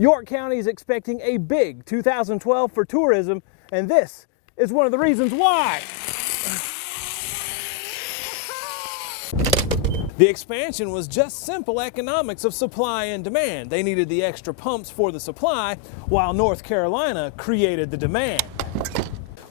York County is expecting a big 2012 for tourism, and this is one of the reasons why. The expansion was just simple economics of supply and demand. They needed the extra pumps for the supply, while North Carolina created the demand.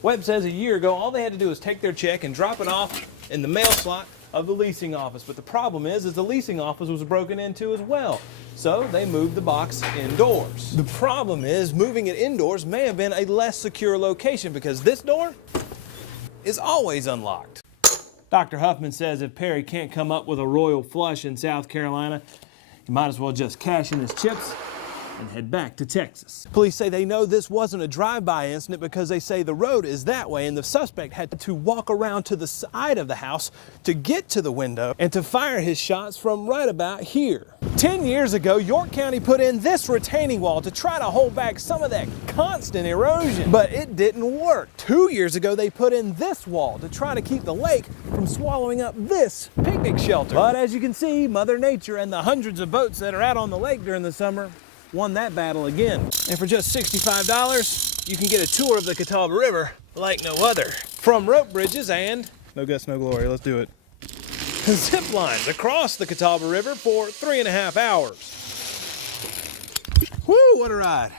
Webb says a year ago, all they had to do was take their check and drop it off in the mail slot of the leasing office. But the problem is the leasing office was broken into as well. So they moved the box indoors. The problem is moving it indoors may have been a less secure location because this door is always unlocked. Dr. Huffman says if Perry can't come up with a royal flush in South Carolina, he might as well just cash in his chips and head back to Texas. Police say they know this wasn't a drive-by incident because they say the road is that way and the suspect had to walk around to the side of the house to get to the window and to fire his shots from right about here. 10 years ago, York County put in this retaining wall to try to hold back some of that constant erosion, but it didn't work. 2 years ago, they put in this wall to try to keep the lake from swallowing up this picnic shelter. But as you can see, Mother Nature and the hundreds of boats that are out on the lake during the summer won that battle again. And for just $65, you can get a tour of the Catawba River like no other. From rope bridges and no guts, no glory, let's do it. Zip lines across the Catawba River for 3.5 hours. Woo, what a ride.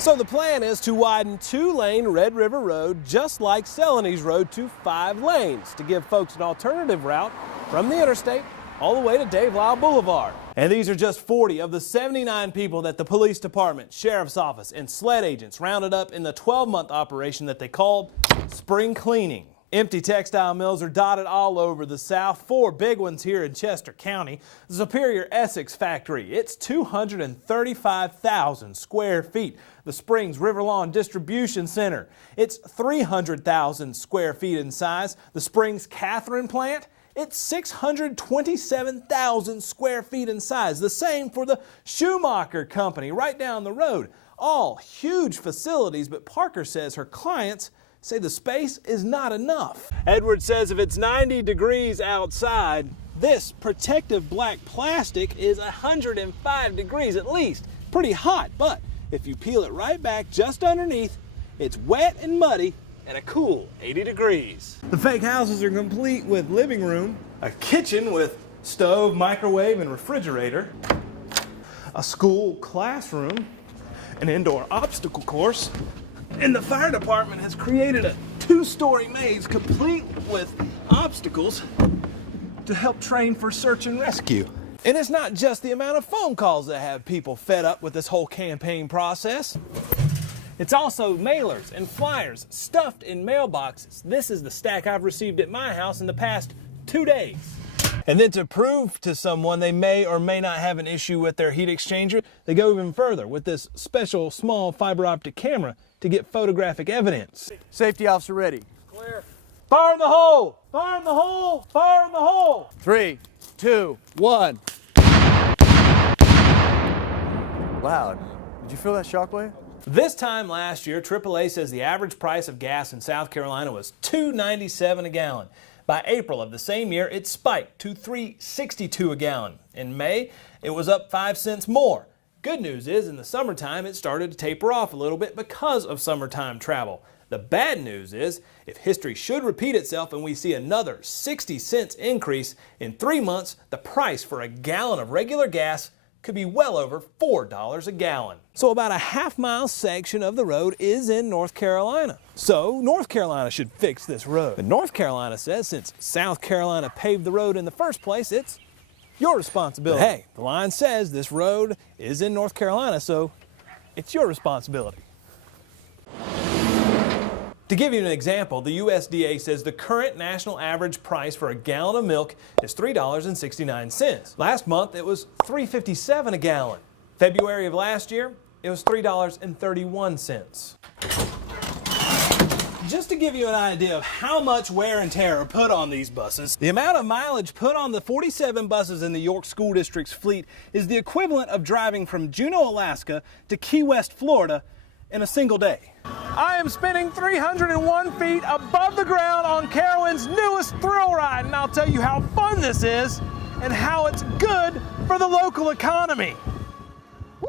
So the plan is to widen 2-lane Red River Road just like Celanese Road to 5 lanes to give folks an alternative route from the interstate all the way to Dave Lyle Boulevard. And these are just 40 of the 79 people that the police department, sheriff's office, and sled agents rounded up in the 12-month operation that they called spring cleaning. Empty textile mills are dotted all over the South. 4 big ones here in Chester County. The Superior Essex factory, it's 235,000 square feet. The Springs River Lawn Distribution Center, it's 300,000 square feet in size. The Springs Catherine plant, it's 627,000 square feet in size. The same for the Schumacher Company right down the road. All huge facilities, but Parker says her clients say the space is not enough. Edward says if it's 90 degrees outside, this protective black plastic is 105 degrees at least. Pretty hot, but if you peel it right back just underneath, it's wet and muddy and a cool 80 degrees. The fake houses are complete with living room, a kitchen with stove, microwave, and refrigerator, a school classroom, an indoor obstacle course, and the fire department has created a 2-story maze complete with obstacles to help train for search and rescue. And it's not just the amount of phone calls that have people fed up with this whole campaign process. It's also mailers and flyers stuffed in mailboxes. This is the stack I've received at my house in the past 2 days. And then to prove to someone they may or may not have an issue with their heat exchanger, they go even further with this special small fiber optic camera to get photographic evidence. Safety officer ready. Clear. Fire in the hole! Fire in the hole! Fire in the hole! 3, 2, 1. Loud. Did you feel that shockwave? This time last year, AAA says the average price of gas in South Carolina was $2.97 a gallon. By April of the same year, it spiked to $3.62 a gallon. In May, it was up 5 cents more. Good news is, in the summertime, it started to taper off a little bit because of summertime travel. The bad news is, if history should repeat itself and we see another 60 cents increase, in 3 months, the price for a gallon of regular gas could be well over $4 a gallon. So about a half-mile section of the road is in North Carolina. So North Carolina should fix this road. But North Carolina says since South Carolina paved the road in the first place, it's your responsibility. But hey, the line says this road is in North Carolina, so it's your responsibility. To give you an example, the USDA says the current national average price for a gallon of milk is $3.69. Last month, it was $3.57 a gallon. February of last year, it was $3.31. Just to give you an idea of how much wear and tear are put on these buses, the amount of mileage put on the 47 buses in the York School District's fleet is the equivalent of driving from Juneau, Alaska to Key West, Florida in a single day. I am spinning 301 feet above the ground on Carowind's newest thrill ride, and I'll tell you how fun this is and how it's good for the local economy. Woo!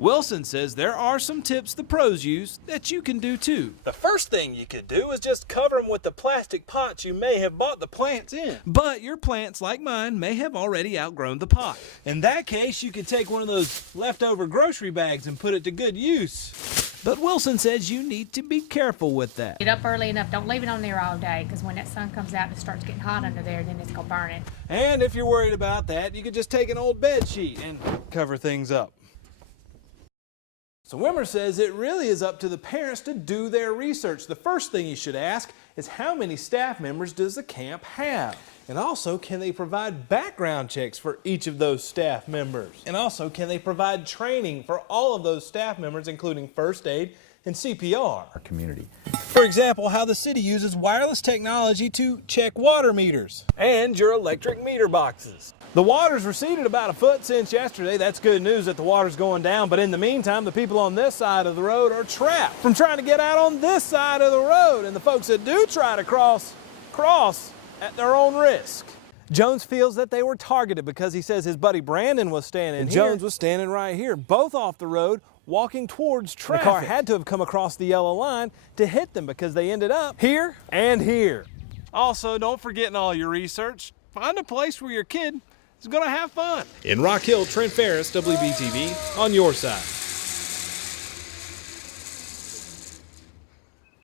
Wilson says there are some tips the pros use that you can do too. The first thing you could do is just cover them with the plastic pots you may have bought the plants in. But your plants, like mine, may have already outgrown the pot. In that case, you could take one of those leftover grocery bags and put it to good use. But Wilson says you need to be careful with that. Get up early enough. Don't leave it on there all day, because when that sun comes out and it starts getting hot under there, then it's going to burn it. And if you're worried about that, you could just take an old bed sheet and cover things up. So Wimmer says it really is up to the parents to do their research. The first thing you should ask is how many staff members does the camp have? And also, can they provide background checks for each of those staff members? And also, can they provide training for all of those staff members, including first aid and CPR? Our community. For example, how the city uses wireless technology to check water meters and your electric meter boxes. The water's receded about a foot since yesterday. That's good news that the water's going down, but in the meantime, the people on this side of the road are trapped from trying to get out on this side of the road, and the folks that do try to cross at their own risk. Jones feels that they were targeted because he says his buddy Brandon was standing here. Jones was standing right here, both off the road, walking towards traffic. The car had to have come across the yellow line to hit them because they ended up here and here. Also, don't forget in all your research, find a place where your kid is going to have fun. In Rock Hill, Trent Faris, WBTV, on your side.